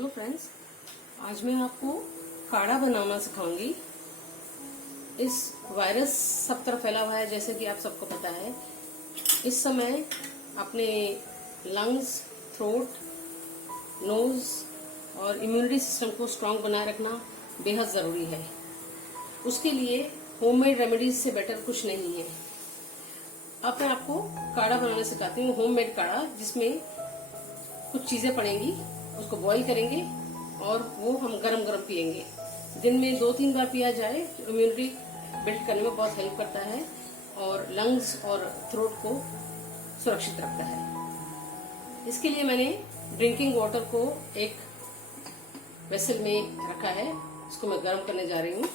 Hello friends, आज मैं आपको काढ़ा बनाना सिखाऊंगी। इस वायरस सब तरफ फैला हुआ है, जैसे कि आप सबको पता है। इस समय अपने लंग्स, थ्रोट, नोज और इम्यूनिटी सिस्टम को स्ट्रांग बनाए रखना बेहद ज़रूरी है। उसके लिए होममेड रेमेडीज से बेटर कुछ नहीं है। अब मैं आपको काढ़ा बनाना सिखाती हूँ, होममेड काढ़ा, जिसमें कुछ चीज़ें पड़ेंगी। उसको बॉईल करेंगे और वो हम गरम गरम पियेंगे। दिन में 2-3 बार पिया जाए तो इम्यूनिटी बिल्ड करने में बहुत हेल्प करता है और लंग्स और थ्रोट को सुरक्षित रखता है। इसके लिए मैंने ड्रिंकिंग वाटर को एक वेसल में रखा है। इसको मैं गर्म करने जा रही हूँ।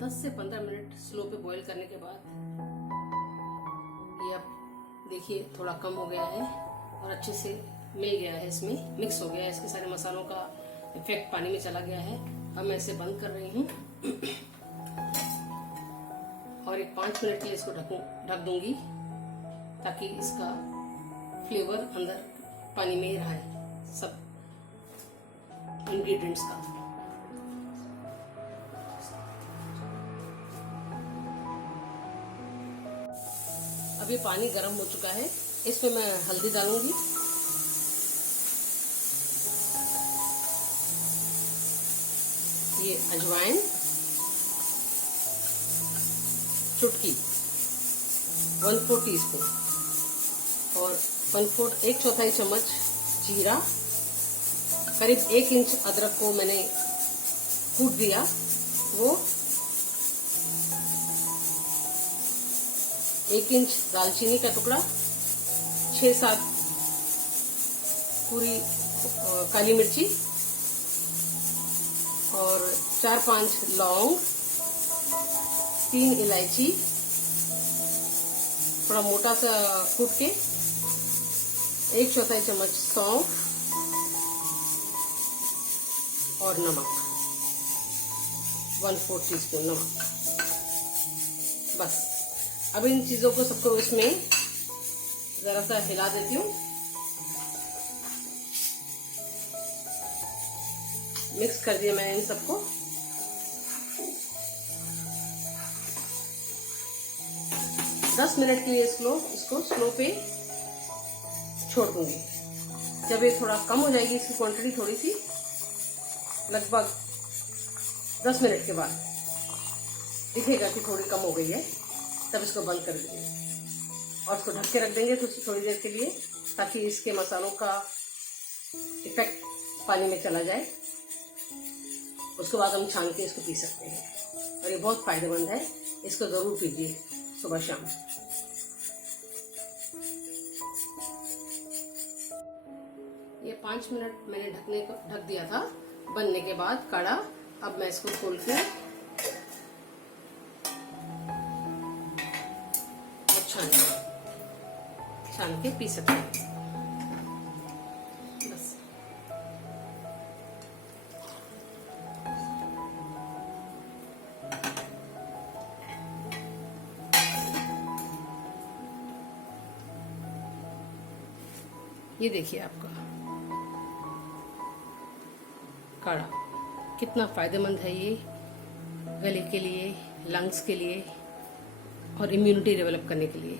दस से 15 मिनट स्लो पे बॉईल करने के बाद ये अब देखिए थोड़ा कम हो गया है और अच्छे से मिल गया है, इसमें मिक्स हो गया है। इसके सारे मसालों का इफेक्ट पानी में चला गया है। अब मैं इसे बंद कर रही हूँ और एक 5 मिनट के लिए इसको ढक दूंगी, ताकि इसका फ्लेवर अंदर पानी में ही रहा है, सब इंग्रेडिएंट्स का। अब ये पानी गर्म हो चुका है। इसमें मैं हल्दी डालूंगी, ये अजवाइन चुटकी 1/4 टीस्पून और 1/4 चम्मच जीरा, करीब 1 इंच अदरक को मैंने कूट दिया, वो 1 इंच दालचीनी का टुकड़ा, 6-7 पूरी काली मिर्ची और 4-5 लौंग, 3 इलायची थोड़ा मोटा सा कूट के, 1/4 चम्मच सौंफ और नमक, 1/4 टीस्पून नमक। बस अब इन चीजों को सबको इसमें जरा सा हिला देती हूँ। मिक्स कर दिया मैंने इन सबको। दस मिनट के लिए इसको स्लो पे छोड़ दूंगी। जब ये थोड़ा कम हो जाएगी, इसकी क्वांटिटी थोड़ी सी, लगभग 10 मिनट के बाद दिखेगा कि थोड़ी कम हो गई है, तब इसको बंद कर देंगे और इसको ढक के रख देंगे थोड़ी देर के लिए, ताकि इसके मसालों का इफेक्ट पानी में चला जाए। उसके बाद हम छान के इसको पी सकते हैं और ये बहुत फायदेमंद है। इसको जरूर पीजिए सुबह शाम। ये 5 मिनट मैंने ढक दिया था बनने के बाद काढ़ा। अब मैं इसको खोल के छान के पी सकते हैं। बस ये देखिए आपका काढ़ा कितना फायदेमंद है। ये गले के लिए, लंग्स के लिए और इम्यूनिटी डेवलप करने के लिए।